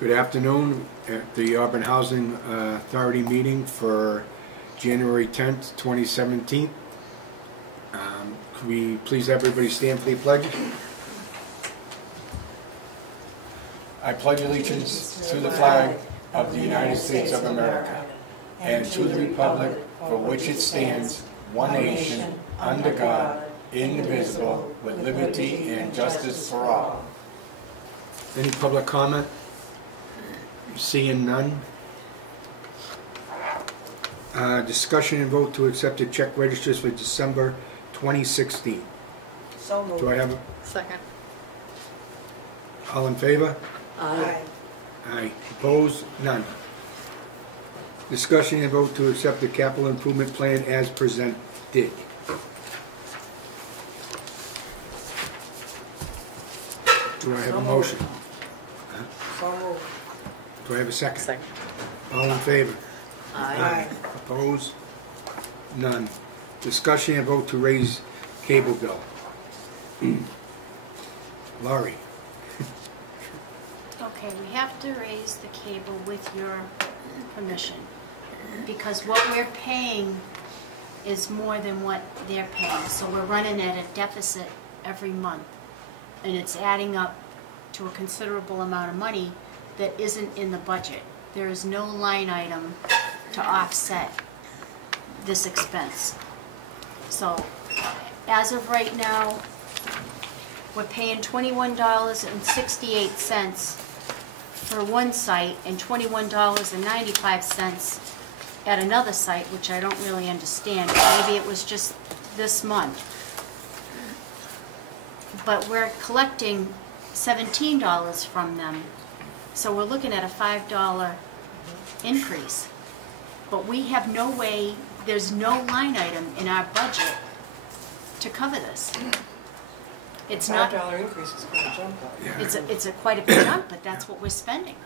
Good afternoon at the Auburn Housing Authority meeting for January 10th, 2017. Could we please everybody stand for the pledge? I pledge allegiance to the flag of the United States of America and to the republic for which it stands, one nation, under God, indivisible, with liberty and justice for all. Any public comment? Seeing none. Discussion and vote to accept the check registers for December 2016. So moved. Do I have a Second. all in favor? Aye. Aye. Opposed? None. Discussion and vote to accept the capital improvement plan as presented. Do I have a motion? So moved. Do I have a second? Second. All in favor? Aye. Opposed? None. Discussion and vote to raise cable bill. Laurie. Okay, we have to raise the cable with your permission, because what we're paying is more than what they're paying. So we're running at a deficit every month, and it's adding up to a considerable amount of money that isn't in the budget. There is no line item to offset this expense. So as of right now, we're paying $21.68 for one site and $21.95 at another site, which I don't really understand. Maybe it was just this month. But we're collecting $17 from them. So we're looking at a $5 increase. But we have no way, there's no line item in our budget to cover this. It's not $5 increase is quite a jump up. it's a quite a big jump, but that's what we're spending.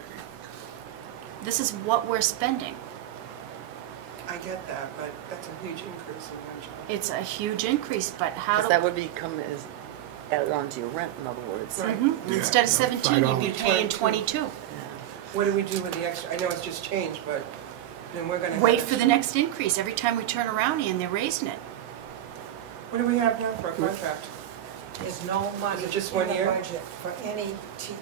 This is what we're spending. I get that, but that's a huge increase in my job. It's a huge increase, but how Because do... that would become as added on to your rent, in other words. Right. Yeah. Instead of 17, you'd be $5. paying 22. What do we do with the extra? I know it's just changed, but then we're going to Wait for the next increase. Every time we turn around and they're raising it. What do we have now for a contract? There's no money Is it just in 1 the year? budget for any TV.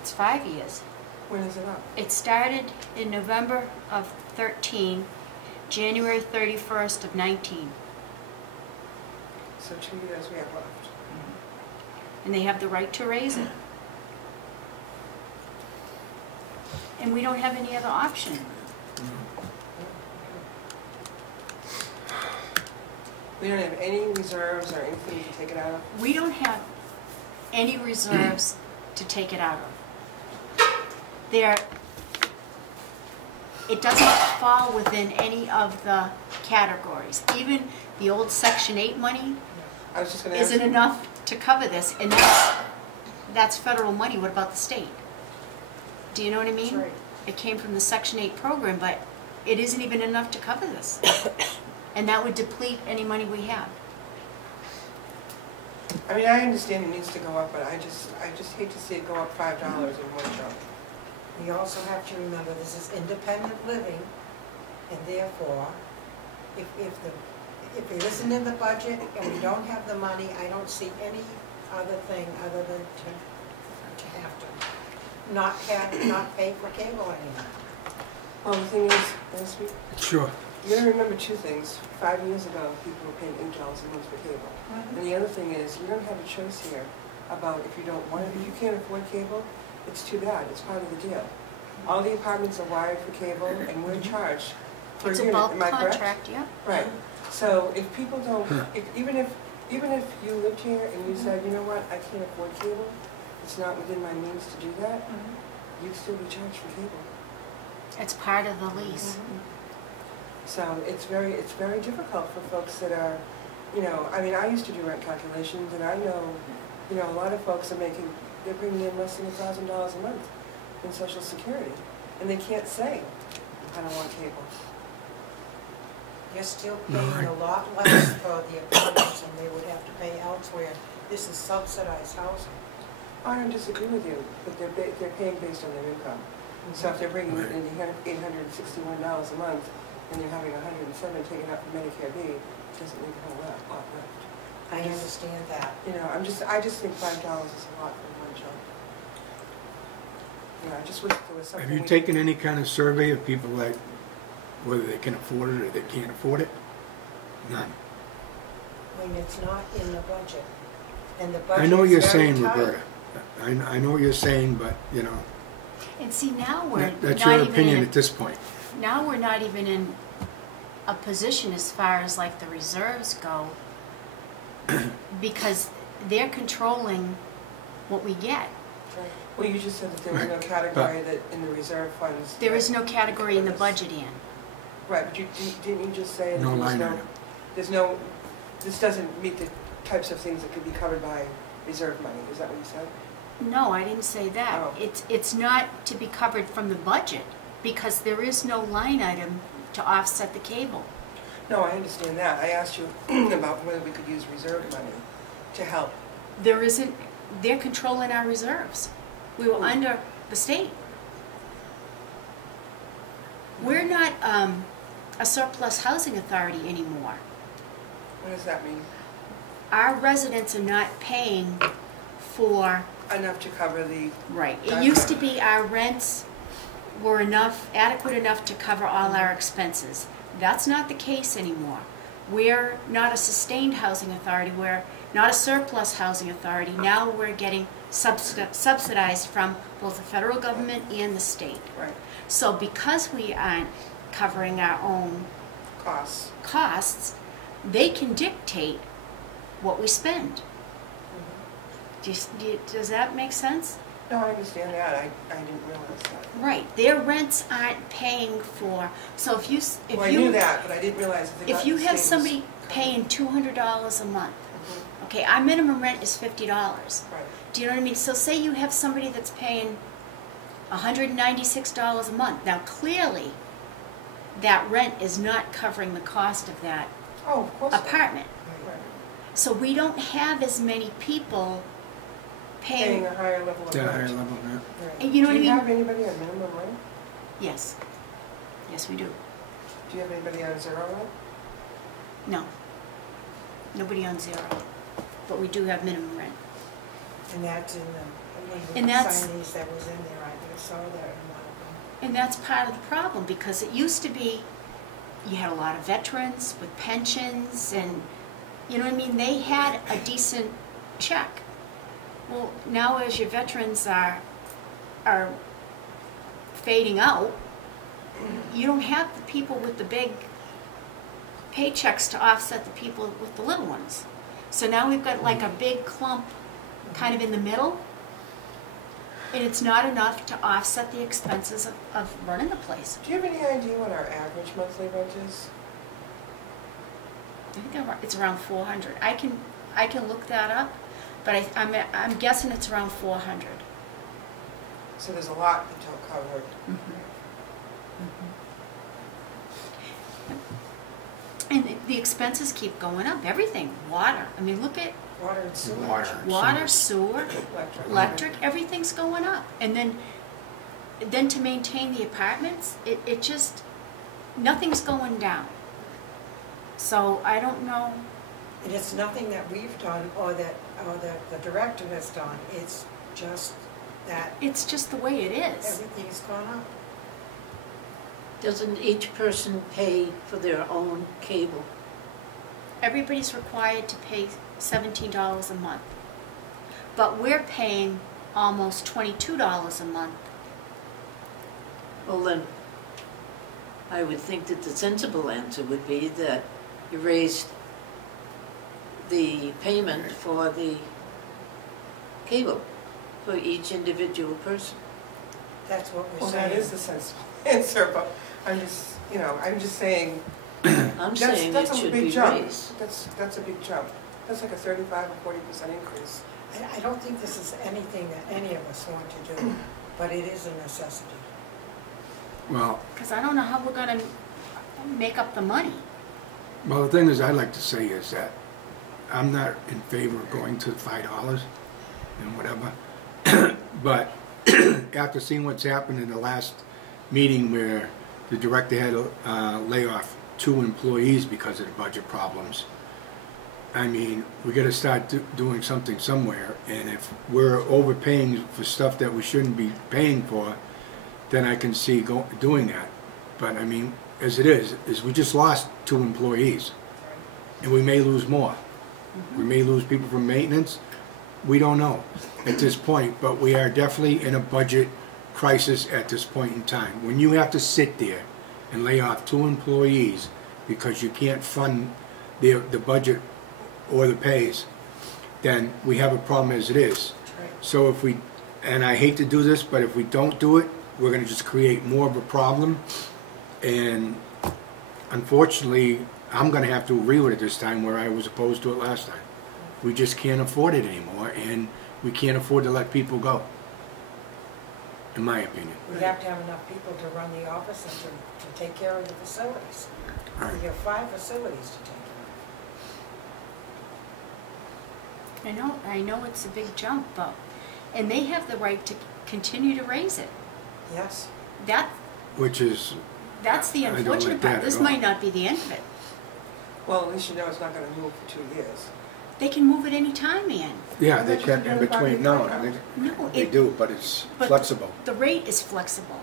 It's 5 years. When is it up? It started in November of 13, January 31st of 19. So 2 years we have left. And they have the right to raise it. And we don't have any other option. We don't have any reserves or anything to take it out of? We don't have any reserves to take it out of. It doesn't fall within any of the categories. Even the old Section 8 money I was just going to ask isn't you. enough to cover this, and that's federal money. What about the state? Do you know what I mean? That's right. It came from the Section 8 program, but it isn't even enough to cover this. And that would deplete any money we have. I mean, I understand it needs to go up, but I just hate to see it go up $5 in one jump. We also have to remember this is independent living, and therefore, if it isn't in the budget and we don't have the money, I don't see any other thing other than to have to not pay for cable anymore. Well, the thing is, Sure. you gotta remember two things. 5 years ago, people were paying $8 a month for cable. And the other thing is, you don't have a choice here about if you don't want it. If you can't afford cable, it's too bad. It's part of the deal. All the apartments are wired for cable, and we're charged per It's a unit. bulk Am I correct? contract, yeah. Right. So if people don't, even if you lived here and you said, you know what, I can't afford cable, it's not within my means to do that, you'd still be charged for cable. It's part of the lease. So it's very difficult for folks that are, I mean, I used to do rent calculations, and I know, a lot of folks are they're bringing in less than $1,000 a month in Social Security, and they can't say, I don't want cable. You're still paying a lot less for the apartments than they would have to pay elsewhere. This is subsidized housing. I don't disagree with you, but they're paying based on their income. So if they're bringing Right. in $861 a month, and they're having 107 taken out from Medicare B, it doesn't leave a whole lot left. I understand that. You know, I just think $5 is a lot for one child. You know, I just wish there was something. Have you we- taken any kind of survey of people like, whether they can afford it or they can't afford it? None. When it's not in the budget, and the budget I know is you're very saying, tight. Roberta. I know what you're saying, but, you know, And see, now we're that's not your even opinion in, at this point. now we're not even in a position as far as like the reserves go, because they're controlling what we get. Right. Well, you just said that there was no Right. category that in the reserve funds. There is no category in the budget, Ann. Right, but didn't you just say that No there was line no, item. there's no, this doesn't meet the types of things that could be covered by reserve money, is that what you said? No, I didn't say that. Oh. It's not to be covered from the budget, because there is no line item to offset the cable. No, I understand that. I asked you about whether we could use reserve money to help. There isn't, they're controlling our reserves. We were under the state. We're not a surplus housing authority anymore. What does that mean? Our residents are not paying for, Enough to cover the, right. It used to be our rents were adequate enough to cover all our expenses. That's not the case anymore. We're not a sustained housing authority. We're not a surplus housing authority. Now we're getting subsidized from both the federal government and the state. right, So because we aren't covering our own costs. costs, they can dictate what we spend. Does that make sense? No, I understand that. I didn't realize that. Right. Their rents aren't paying for. So if you Well, I knew that, but I didn't realize that they got if you the have state somebody was- paying $200 a month, Mhm. okay, our minimum rent is $50. Right, Do you know what I mean? So say you have somebody that's paying $196 a month. Now clearly, that rent is not covering the cost of that oh, of course. not. apartment. Right. So we don't have as many people Paying paying. a higher level of Yeah, rent. higher level, yeah. Right. You know what I Do you mean? have anybody on minimum rent? Yes. Yes, we do. Do you have anybody on zero rent? No. Nobody on zero. But we do have minimum rent. And that's in the, And that's- signees that was in there, I saw that in one of them. And that's part of the problem, because it used to be, you had a lot of veterans with pensions and, you know what I mean, they had a decent check. Well, now as your veterans are fading out, you don't have the people with the big paychecks to offset the people with the little ones. So now we've got like a big clump kind of in the middle, and it's not enough to offset the expenses of running the place. Do you have any idea what our average monthly rent is? I think it's around 400. I can look that up, but I'm guessing it's around 400. So there's a lot that don't cover. And the expenses keep going up. Everything, water. I mean, look at Water and sewer. water, sewer, electric. Everything's going up. And then to maintain the apartments, it just nothing's going down. So I don't know. And it's nothing that we've done or that the director has done, it's just that It's just the way it is. everything's gone up. Doesn't each person pay for their own cable? Everybody's required to pay $17 a month. But we're paying almost $22 a month. Well, then, I would think that the sensible answer would be that you raised the payment for the cable for each individual person. That's what we're Well, saying. that is the sensible answer, but I'm just saying, I'm saying it that's a should big be jump. raised. That's a big jump. That's like a 35 or 40% increase. I don't think this is anything that any of us want to do, but it is a necessity. Well, Because I don't know how we're going to make up the money. well, the thing is, I'd like to say is that I'm not in favor of going to $5 and whatever. But after seeing what's happened in the last meeting where the director had to lay off 2 employees because of the budget problems, I mean, we got to start doing something somewhere. And if we're overpaying for stuff that we shouldn't be paying for, then I can see doing that. But I mean, as it is we just lost 2 employees, and we may lose more. We may lose people from maintenance. We don't know at this point, but we are definitely in a budget crisis at this point in time. When you have to sit there and lay off 2 employees because you can't fund the budget or the pays, then we have a problem as it is. So if we, and I hate to do this, but if we don't do it, we're going to just create more of a problem. And unfortunately, I'm going to have to agree with it this time where I was opposed to it last time. We just can't afford it anymore, and we can't afford to let people go, in my opinion. We have to have enough people to run the office and to take care of the facilities. Right. We have 5 facilities to take I know it's a big jump, but, and they have the right to continue to raise it. care of. Yes. Which is, That's the I don't unfortunate like that part. at This all. might not be the end of it. Well, at least you know it's not gonna move for 2 years. They can move at any time, Ian. yeah, Well, they that's can just in another between, part of no, No, they do, but it's flexible. The rate is flexible.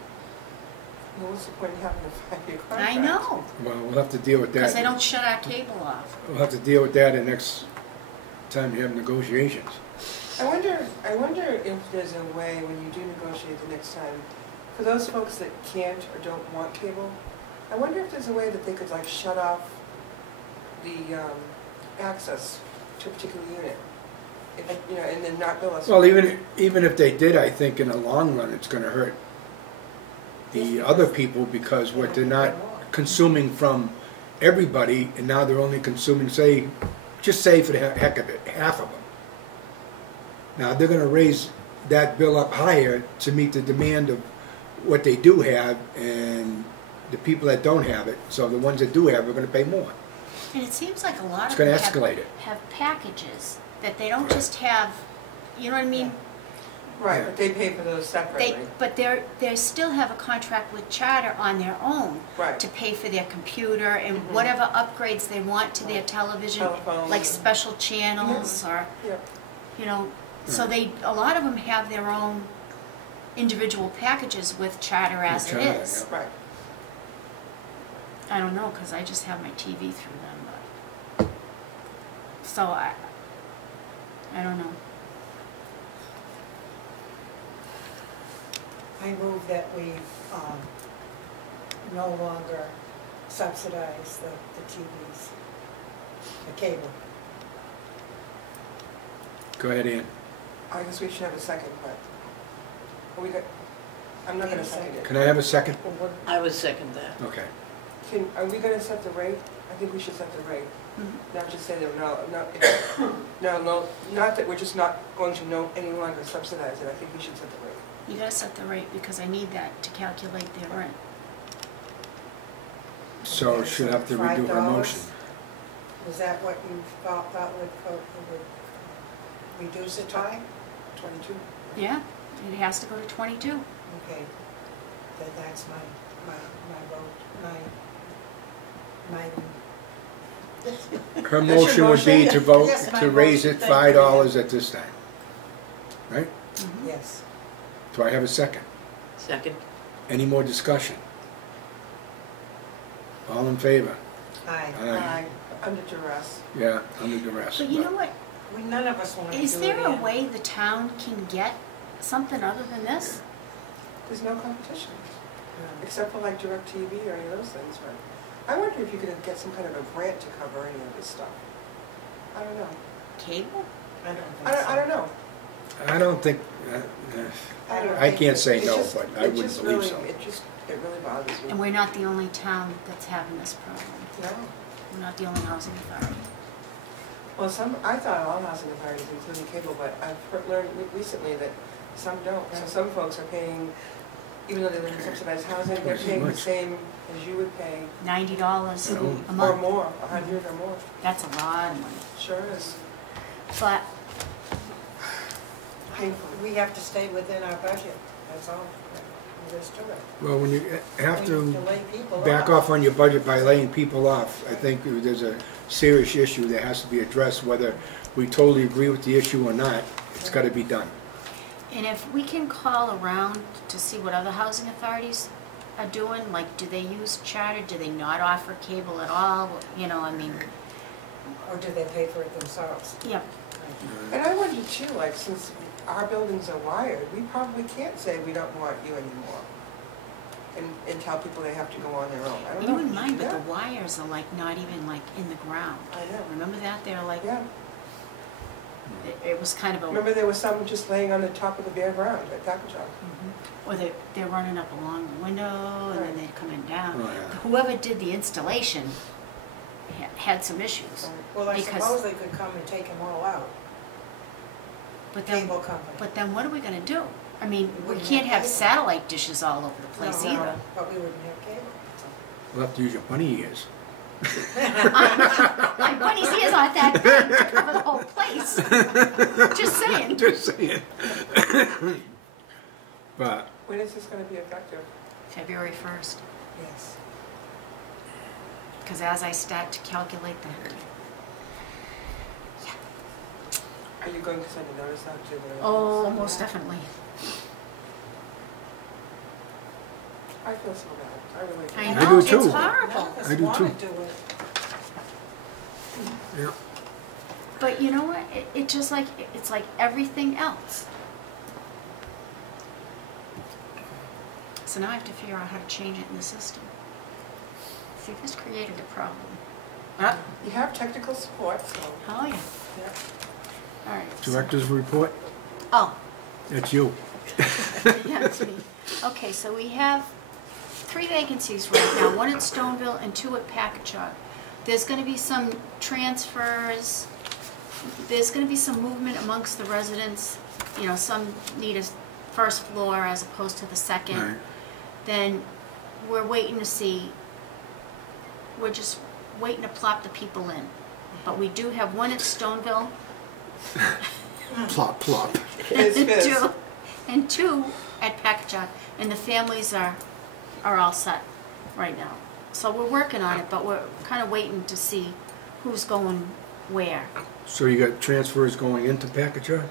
Well, what's the point in having a 5-year contract? I know, Well, we'll have to deal with because they that. don't shut our cable off. We'll have to deal with that the next time you have negotiations. I wonder if there's a way, when you do negotiate the next time, for those folks that can't or don't want cable, I wonder if there's a way that they could like shut off the access to a particular unit, if, you know, and then not bill us. Well, even if they did, I think in the long run, it's gonna hurt the other people because what they're not consuming from everybody, and now they're only consuming, just say for the heck of it, half of them. Now, they're gonna raise that bill up higher to meet the demand of what they do have and the people that don't have it. So the ones that do have it are gonna pay more. And it seems like a lot It's of gonna them escalate it. have packages, that they don't just have, you know what I mean? Right, but they pay for those separately. But they still have a contract with Charter on their own Right. to pay for their computer and Mhm. whatever upgrades they want to their television, Telephone. like special channels or, Yeah. you know, so a lot of them have their own individual packages with Charter as it With Charter, is. Right. I don't know, because I just have my TV through them, but, so I don't know. I move that we no longer subsidize the TVs, the cable. Go ahead, Ian. I guess we should have a second, but I'm not gonna second it. Can I have a second? Well, what- I would second that. Okay. Are we gonna set the rate? I think we should set the rate, Mhm. not just say that, no, not that we're just not going to any longer subsidize it. I think we should set the rate. You gotta set the rate, because I need that to calculate their rent. So Okay, she'll so have to redo her $5. motion. Was that what you thought would reduce it by? 22. Yeah, it has to go to 22. Okay, then that's my vote, Her That's your motion would be motion? to vote Yes, my to raise motion. it Thank you. $5 at this time. Right? Mhm. yes. Do I have a second? Second. Any more discussion? All in favor? Aye. Aye. Under duress. Yeah, under duress. But you know what, None of us want to do it is there a in. way the town can get something other than this? There's no competition, No. except for like DirecTV or any of those things, right? I wonder if you could get some kind of a grant to cover any of this stuff. I don't know. Cable? I don't think so. I don't know. I don't think, don't I think can't it- say it's no, just- but I it wouldn't just believe really- so. It really bothers me. And we're not the only town that's having this problem. No. We're not the only housing authority. Well, I thought all housing authorities, including cable, but I've learned recently that some don't. So some folks are paying, even though they live in subsidized housing, they're Twice as paying the much. same as you would pay, $90 Oh. a or month. more, 100 or more. That's a lot of money. Sure is. But painful. We have to stay within our budget, that's all there is to it. Well, when you have We to lay people back off on your budget by laying people off, I think there's a serious issue that has to be addressed, whether we totally agree with the issue or not, it's gotta be done. And if we can call around to see what other housing authorities are doing, like, do they use charter, do they not offer cable at all, you know, I mean, Or do they pay for it themselves? yeah. And I wonder too, like, since our buildings are wired, we probably can't say we don't want you anymore. And tell people they have to go on their own. I don't know. You wouldn't mind, but Yeah. the wires are like not even like in the ground. I know. Remember that? They're like, Yeah. it was kind of a, Remember there was some just laying on the top of the bare ground at Taco Job. or they're running up along the window and then Right. they're coming down. Oh, yeah. Whoever did the installation had some issues. Well, I Because- suppose they could come and take them all out, But then, cable company. but then what are we gonna do? I mean, we Wouldn't can't have have cable. satellite dishes all over the place No, either. But we wouldn't have cable. We'll have to use your bunny ears. My bunny's ears aren't that big to cover the whole place. Just saying. Just saying. But, When is this gonna be effective? February 1st, Yes. because as I start to calculate that, Are you going to send a notice out to the? oh, most definitely. I feel so bad. I really do. I I know, do too. it's horrible. None of us I do wanna too. do it. yeah, But you know what? It's like everything else. So now I have to figure out how to change it in the system. See, this created a problem. Ah, You have technical support, so. oh yeah. Yeah. All right. director's report, Oh, that's you. yeah, it's me. Okay, so we have 3 vacancies right now, 1 at Stoneville and 2 at Packagug. There's gonna be some transfers, there's gonna be some movement amongst the residents. You know, some need a first floor as opposed to the second. Right. Then we're waiting to see, we're just waiting to plop the people in. But we do have 1 at Stoneville Plop, plop. Fizz, fizz. and two at Packagug, and the families are all set right now. So we're working on it, but we're kind of waiting to see who's going where. So you got transfers going into Packagug?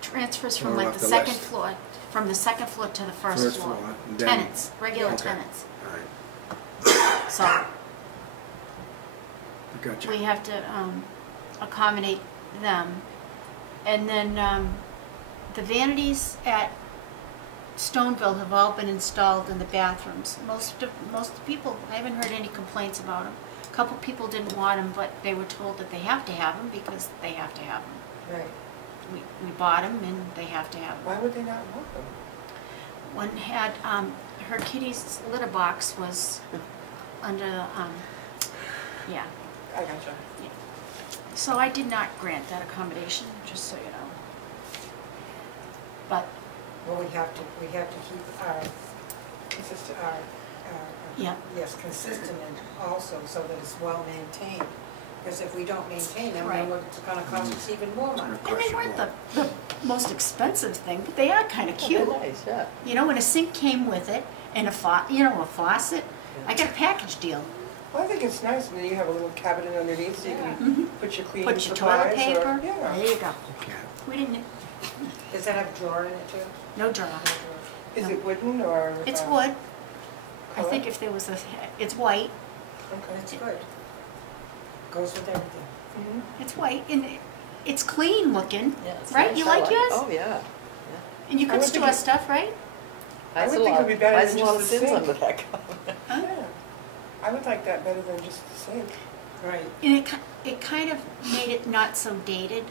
Transfers from Or like off the the second list. floor, from the second floor to the first First floor. floor, and then- Tenants, regular Okay. tenants. All right, So I gotcha. we have to accommodate them. And then the vanities at Stoneville have all been installed in the bathrooms. Most of the people, I haven't heard any complaints about them. A couple people didn't want them, but they were told that they have to have them because they have to have them. Right. We bought them and they have to have them. Why would they not want them? One had, her kitty's litter box was under, yeah. I gotcha. So I did not grant that accommodation, just so you know. But, Well, we have to keep our, Consistent. yeah, yes, consistent and also so that it's well maintained. Because if we don't maintain them, Right. then it's gonna cost us even more money. and they weren't the most expensive thing, but they are kind of cute. Nice, yeah. You know, and a sink came with it, and a faucet. I got a package deal. Well, I think it's nice, and then you have a little cabinet underneath so you can Mhm. put your cleaning Put your supplies. toilet paper, Yeah. there you go. Okay. We didn't, Does that have a drawer in it too? no drawer. Is it wooden or? It's wood. I color? think if there was it's white. That's good. Goes with everything. Mhm. It's white, and it's clean looking, Yeah, it's right? nice. You I like yours? Oh, yeah. And you I could would store think it- stuff, right? I would think it would be better Buys than a lot just of the sins sink. under that cover. Huh? Yeah. I would like that better than just the sink. Right. And it kind of made it not so dated,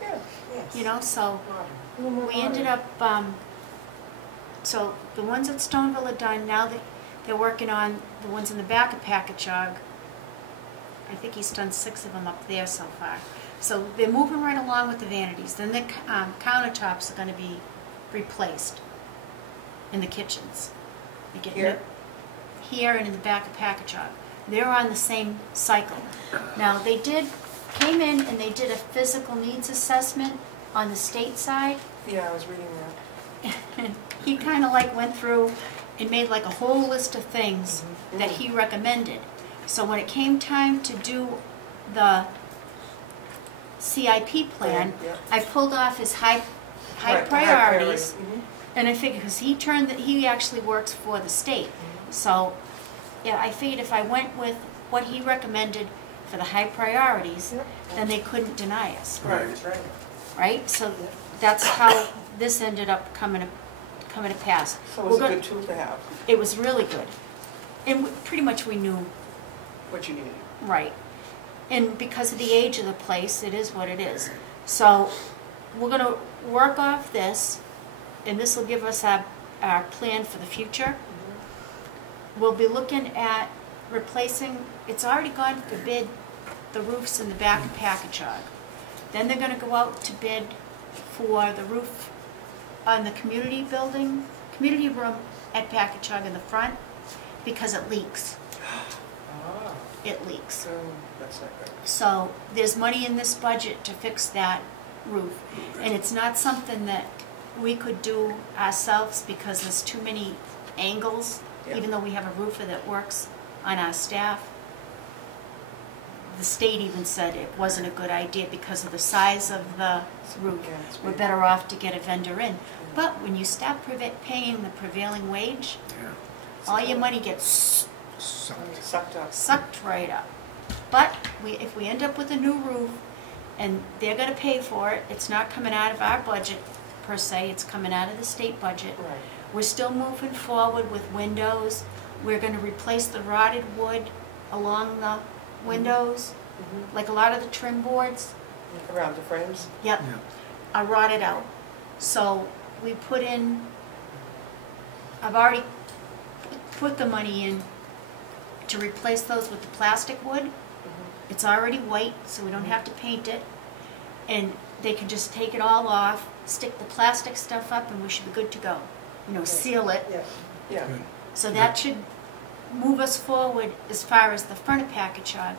Yeah. Yes. you know, so Modern. A little more we ended modern. up, so the ones at Stoneville are done, now they're working on the ones in the back of Packagug. I think he's done 6 of them up there so far. So they're moving right along with the vanities. Then the countertops are gonna be replaced in the kitchens. They get Here? Here and in the back of Packagug. They're on the same cycle. Now, came in and they did a physical needs assessment on the state side, Yeah, I was reading that. he kind of like went through and made like a whole list of things that he recommended. So when it came time to do the CIP plan, Yeah. I pulled off his high Right, the priorities, priority. and I figured because he actually works for the state, so yeah, I figured if I went with what he recommended for the high priorities, Yep. then they couldn't deny us, Right, that's right. right? So that's how this ended up coming to pass. So We're it's a gonna- good tool to have, It was really good, and pretty much we knew. what you needed. Right. And because of the age of the place, it is what it is. So we're going to work off this, and this will give us our plan for the future. We'll be looking at replacing, it's already gone for bid, the roofs in the back of Packagug. Then they're going to go out to bid for the roof on the community building, community room at Packagug in the front, because it leaks. Ah, It leaks. so that's not good. So there's money in this budget to fix that roof. And it's not something that we could do ourselves because there's too many angles, Yeah. even though we have a roofer that works on our staff. The state even said it wasn't a good idea because of the size of the roof. Yeah, it's We're big. better off to get a vendor in. But when you stop paying the prevailing wage, Yeah. all your money gets Sucked. Sucked up. sucked right up. But if we end up with a new roof and they're gonna pay for it, it's not coming out of our budget per se, it's coming out of the state budget. Right. We're still moving forward with windows. We're gonna replace the rotted wood along the windows, Mhm. like a lot of the trim boards, Around the frames? yep, Yeah. are rotted out. So we put in, I've already put the money in to replace those with the plastic wood. Mhm. It's already white, so we don't have to paint it. And they can just take it all off, stick the plastic stuff up, and we should be good to go. You know, seal it. Yeah. Yeah. Good. So that should move us forward as far as the front of Packagug.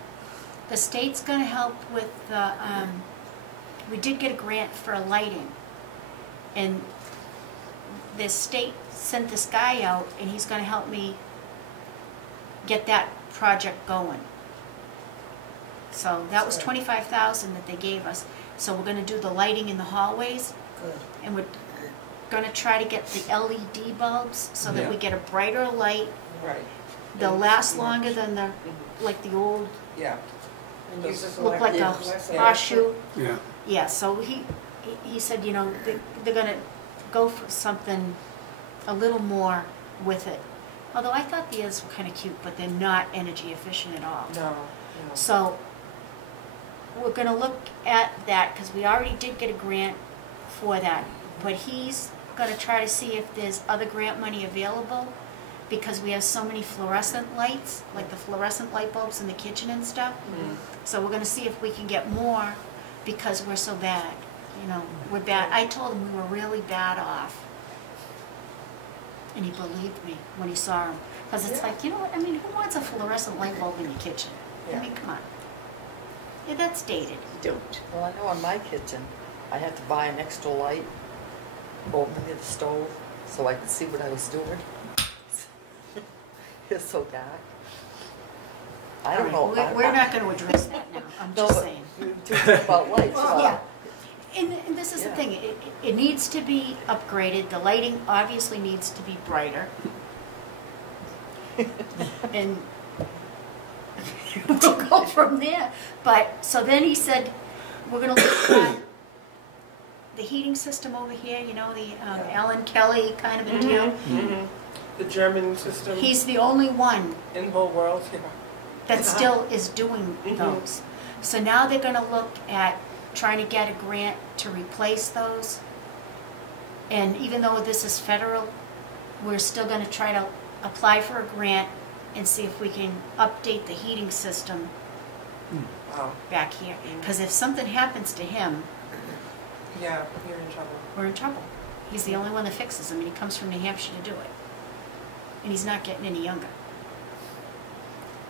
The state's gonna help with the, we did get a grant for lighting. And the state sent this guy out, and he's gonna help me get that project going. So that was Sorry. 25,000 that they gave us. So we're gonna do the lighting in the hallways, Good. and we're gonna try to get the LED bulbs so that we Yeah. get a brighter light. Right. They'll last longer than the, Mhm. like the old, Yeah. And use this look like a electric- horseshoe. Yeah. Yeah, so he said, you know, they're gonna go for something a little more with it. Although I thought the others were kind of cute, but they're not energy efficient at all. No, no. So we're gonna look at that, because we already did get a grant for that. But he's gonna try to see if there's other grant money available, because we have so many fluorescent lights, like the fluorescent light bulbs in the kitchen and stuff. Mhm. So we're gonna see if we can get more, because we're so bad, you know, we're bad. I told him we were really bad off. And he believed me when he saw them. Because it's Yeah. like, you know what, I mean, who wants a fluorescent light bulb in your kitchen? I Yeah. mean, come on. Yeah, that's dated. Don't. Well, I know on my kitchen, I had to buy an extra light over near the stove so I could see what I was doing. It's so dark. I don't know. All right, we're not gonna address that now, I'm No, just but saying. you do about lights. Well, yeah, and this is the Yeah. thing, it needs to be upgraded, the lighting obviously needs to be brighter. And we'll go from there. But, so then he said, we're gonna look at the heating system over here, you know, the Alan Kelly kind of in town. Mhm. The German system He's the only one in the whole world, yeah. that still is doing Mhm. those. So now they're gonna look at trying to get a grant to replace those. And even though this is federal, we're still gonna try to apply for a grant and see if we can update the heating system Wow. back here. Because if something happens to him, Yeah, you're in trouble. we're in trouble. He's the only one that fixes them, and he comes from New Hampshire to do it. And he's not getting any younger.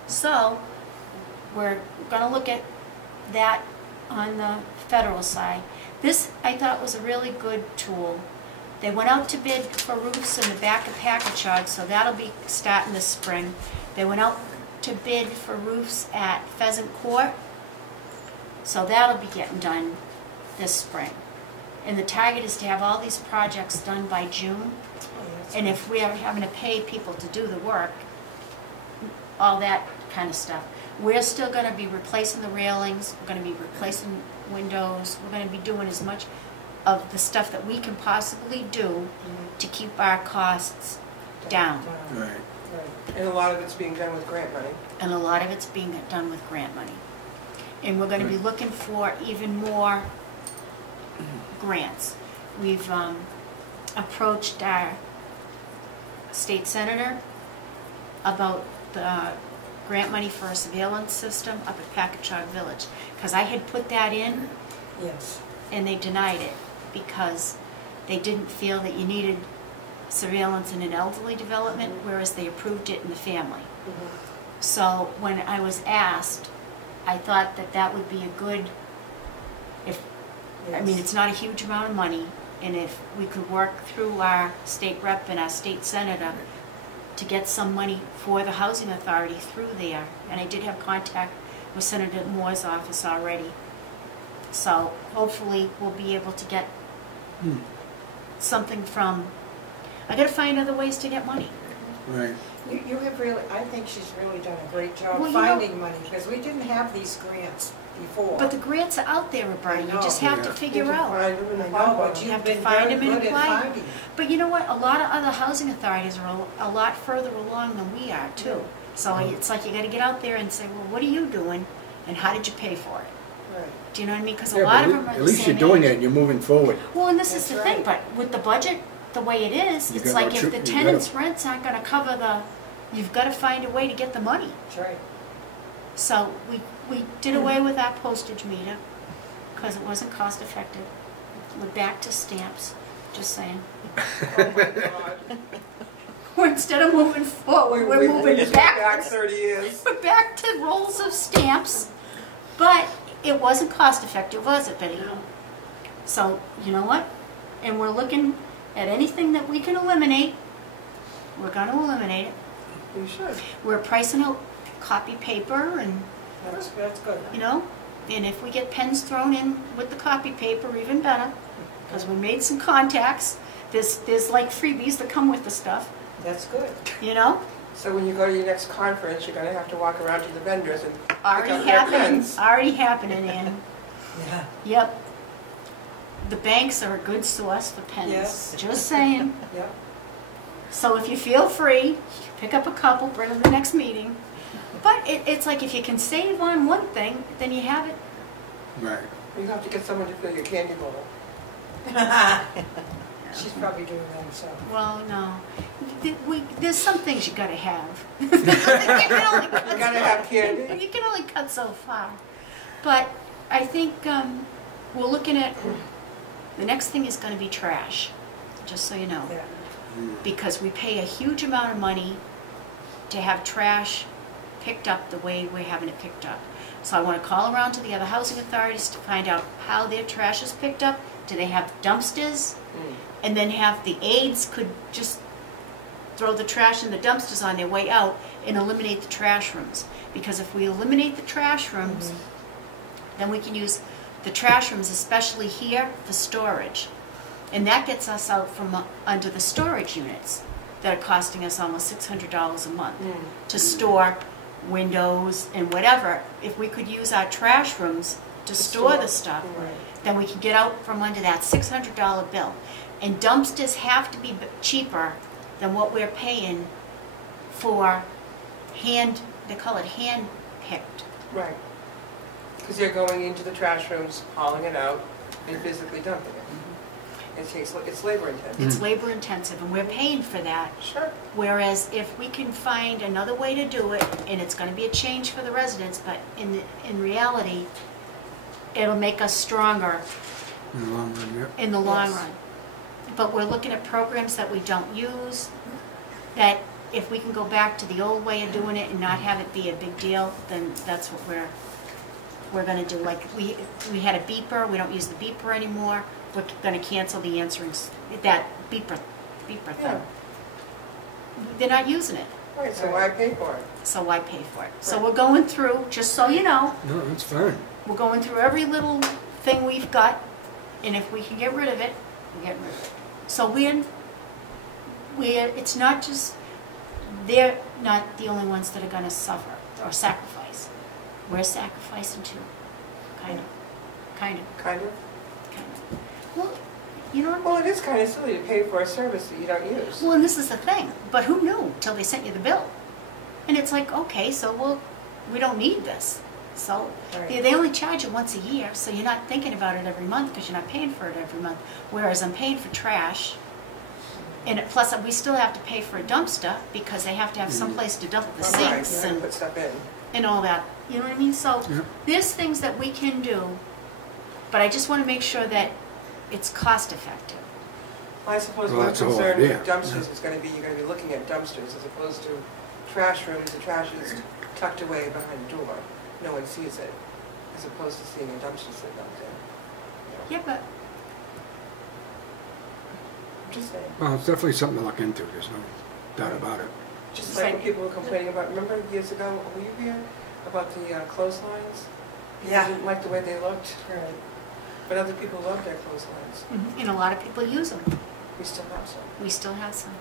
So, we're gonna look at that on the federal side. This, I thought, was a really good tool. They went out to bid for roofs in the back of Packagug, so that'll be starting this spring. They went out to bid for roofs at Pheasant Court, so that'll be getting done this spring. And the target is to have all these projects done by June. And if we are having to pay people to do the work, all that kind of stuff, we're still going to be replacing the railings, we're going to be replacing windows, we're going to be doing as much of the stuff that we can possibly do to keep our costs down. Right. Right. And a lot of it's being done with grant money. And a lot of it's being done with grant money. And we're going to be looking for even more grants. We've approached our state senator about the grant money for a surveillance system up at Packagug Village, because I had put that in Yes. and they denied it because they didn't feel that you needed surveillance in an elderly development, whereas they approved it in the family. So when I was asked, I thought that that would be a good, I mean, it's not a huge amount of money, and if we could work through our state rep and our state senator to get some money for the housing authority through there, and I did have contact with Senator Moore's office already. So hopefully we'll be able to get something from, I gotta find other ways to get money. Right. You have really, I think she's really done a great job Well, you know- finding money, because we didn't have these grants before. But the grants are out there, Roberta, you just have to Yeah. figure out. I know, but You you've have to been find very them and good at apply. finding them. But you know what, a lot of other housing authorities are a lot further along than we are too. So it's like you gotta get out there and say, well, what are you doing and how did you pay for it? Right. Do you know what I mean? Because a Yeah, lot but of them are at the least you're same doing age. it and you're moving forward. Well, and this is That's the thing, right. but with the budget, the way it is, You it's got no like if choo- the you tenants' gotta- rents aren't gonna cover the, you've gotta find a way to get the money. That's right. So we did away with our postage meter because it wasn't cost effective. We're back to stamps, just saying. Oh my God. We're instead of moving forward, we're we moving just went back backwards. 30 years. We're back to rolls of stamps, but it wasn't cost effective, was it, Betty? So, you know what? And we're looking at anything that we can eliminate, we're gonna eliminate it. You should. We're pricing out copy paper and, That's good. you know, and if we get pens thrown in with the copy paper, even better, because we made some contacts. There's like freebies that come with the stuff, That's good. you know? So when you go to your next conference, you're gonna have to walk around to the vendors and pick Already up their happening, pens. already happening, Ann. Yeah. Yep. The banks are a good source for pens. Yes. Just saying. Yep. So if you feel free, pick up a couple, bring them to the next meeting. But it's like if you can save on one thing, then you have it. Right. You have to get someone to fill your candy bowl. She's probably doing that herself. Well, no. There's some things you gotta have. You can only cut You gotta have candy. You can only cut so far. But I think we're looking at, the next thing is gonna be trash, just so you know. Yeah. Because we pay a huge amount of money to have trash picked up the way we're having it picked up. So I want to call around to the other housing authorities to find out how their trash is picked up. Do they have dumpsters? And then have the aides could just throw the trash in the dumpsters on their way out and eliminate the trash rooms. Because if we eliminate the trash rooms, then we can use the trash rooms, especially here, for storage. And that gets us out from under the storage units that are costing us almost $600 a month to store windows and whatever. If we could use our trash rooms to store the stuff, then we can get out from under that $600 bill. And dumpsters have to be cheaper than what we're paying for they call it hand-picked. Right. Because they're going into the trash rooms, hauling it out, and physically dumping it. It's labor intensive. It's labor intensive, and we're paying for that. Sure. Whereas if we can find another way to do it, and it's going to be a change for the residents, but in reality, it'll make us stronger In the long run, yep. in the long Yes. run. But we're looking at programs that we don't use, that if we can go back to the old way of doing it and not have it be a big deal, then that's what we're we're gonna do, like, we had a beeper, we don't use the beeper anymore, we're gonna cancel the answering, that beeper Yeah. thing. They're not using it, Right, so why pay for it? so why pay for it? So Right. we're going through, just so you know, No, that's fine. we're going through every little thing we've got, and if we can get rid of it, we're getting rid of it. So we're, it's not just, they're not the only ones that are gonna suffer or sacrifice. We're sacrificing too, kind of. Kind of? Well, you know what? Well, it is kind of silly to pay for a service that you don't use. Well, and this is the thing, but who knew till they sent you the bill? And it's like, okay, so we don't need this. So Right. they only charge you once a year, so you're not thinking about it every month because you're not paying for it every month. Whereas I'm paying for trash, and plus we still have to pay for a dumpster because they have to have some place to dump the Oh, right, sinks you have to put stuff in. and all that. You know what I mean? So Yeah. there's things that we can do, but I just want to make sure that it's cost effective. I suppose Well, one that's the whole concern with idea. dumpsters is going to be, you're going to be looking at dumpsters as opposed to trash rooms. The trash is tucked away behind a door. No one sees it, as opposed to seeing a dumpster sitting out there. Yeah, but I'm just saying. Well, it's definitely something to look into, there's no doubt about it. Just like when people were complaining about, remember years ago, were you here, about the clotheslines? People Yeah. didn't like the way they looked, Right. but other people loved their clotheslines. and a lot of people use them. We still have some. We still have some.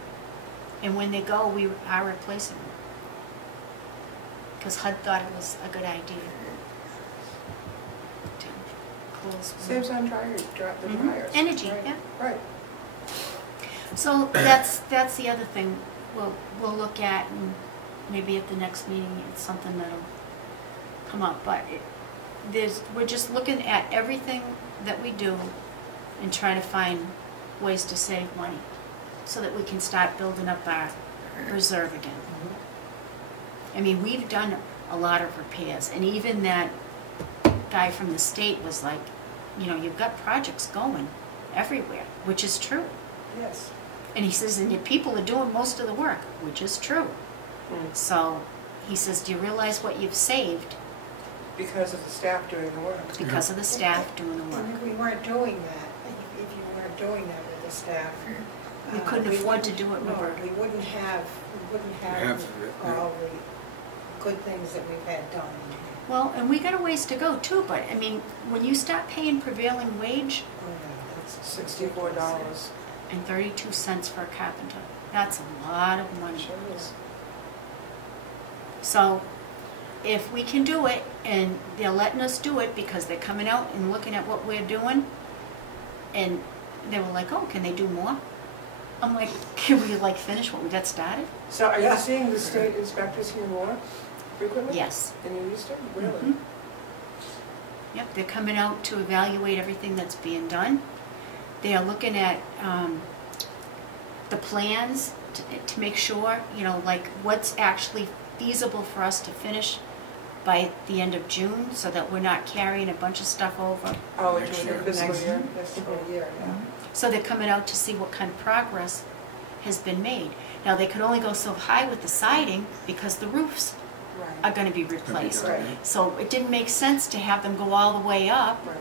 And when they go, we are replacing them. Because HUD thought it was a good idea to close. Saves on the Mhm. dryers. Energy, Right. yeah. Right. So that's the other thing we'll look at, and maybe at the next meeting it's something that'll come up. But we're just looking at everything that we do and trying to find ways to save money so that we can start building up our reserve again. I mean, we've done a lot of repairs, and even that guy from the state was like, you know, you've got projects going everywhere, which is true. Yes. And he says, and your people are doing most of the work, which is true. Mm. So he says, do you realize what you've saved Because of the staff doing the work. because of the staff doing the And work? if we weren't doing that, if you weren't doing that with the staff. We couldn't afford to do it, No, Robert. we wouldn't have Half of it, yeah. all the good things that we've had done. Well, and we got a ways to go too, but I mean, when you start paying prevailing wage Oh, yeah, that's $64. and 32 cents for a carpenter, that's a lot of money. Sure is. So if we can do it, and they're letting us do it because they're coming out and looking at what we're doing, and they were like, oh, can they do more? I'm like, can we like finish what we got started? So are Yeah. you seeing the state inspectors here more frequently? Yes. Than you used to? Really? Mhm. Yep, they're coming out to evaluate everything that's being done. They are looking at the plans to make sure, you know, like what's actually feasible for us to finish by the end of June so that we're not carrying a bunch of stuff over. Oh, into Next your year. fiscal Next year? fiscal year, yeah. So they're coming out to see what kind of progress has been made. Now, they could only go so high with the siding because the roofs are Right, going to be replaced. Right. So it didn't make sense to have them go all the way up Right.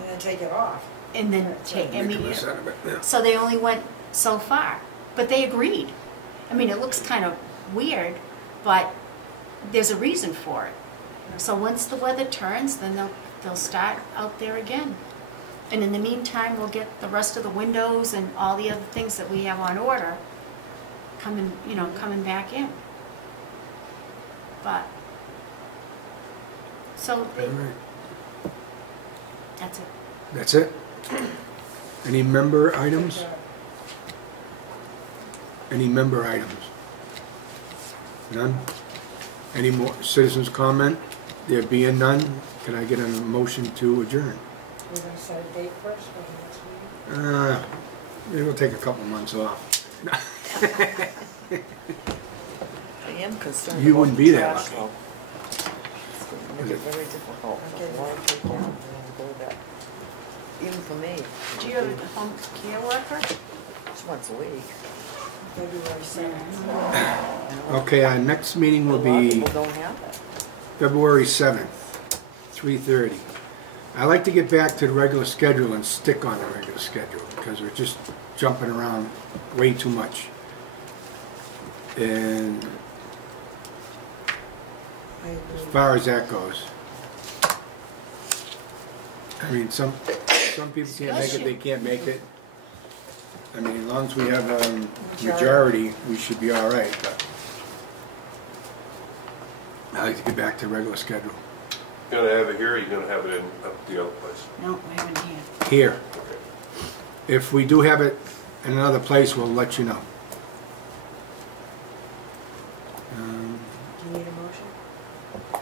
and then take it off. and then Right. take, I Make a mean, mess out of it, yeah. so they only went so far. But they agreed. I mean, it looks kind of weird, but there's a reason for it. So once the weather turns, then they'll start out there again. And in the meantime, we'll get the rest of the windows and all the other things that we have on order coming, you know, coming back in. But, so All right. that's it. That's it? Any member items? Any member items? None? Any more citizens' comment? There being none, can I get a motion to adjourn? We're gonna set a date first for the next meeting. Maybe we'll take a couple months off. I am concerned You about wouldn't the be that trash, lucky. though. It's going to make it very difficult for a lot of people to go there. Even for me. Do you have a home care worker? Just once a week. February 7th. You know? Okay, our next meeting will A lot of be people don't have it. February 7th, 3:30. I like to get back to the regular schedule and stick on the regular schedule because we're just jumping around way too much. And I as agree. far as that goes, I mean, some people can't make it, they can't make it. I mean, as long as we have a majority, we should be all right, but I like to get back to the regular schedule. You gonna have it here, or you gonna have it in up the other place? No, we haven't here. Here, Okay. if we do have it in another place, we'll let you know. Do you need a motion?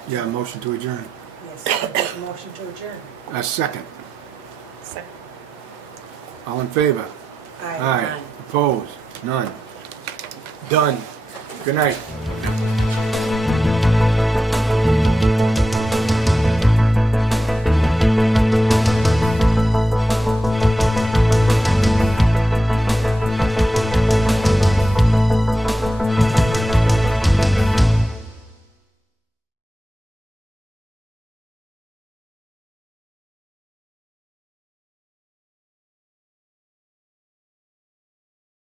Yeah, motion to adjourn. Yes, I make a motion to adjourn. A second. Second. All in favor? Aye. Aye. Opposed? None. Done. Good night.